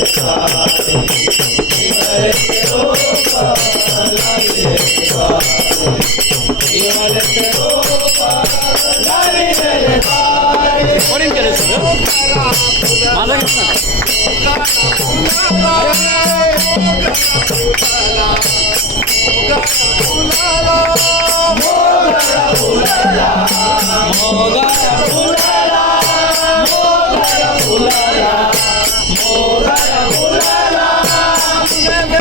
God.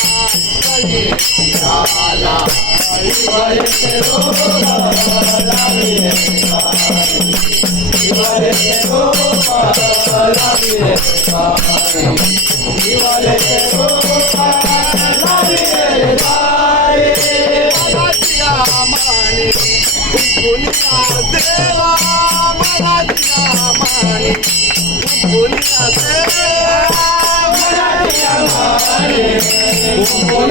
काली लाला इवारे तेरो लाविरे सारी इवारे तेरो पापर लाविरे सारी इवारे मानि तुमकोनी देवा Oh!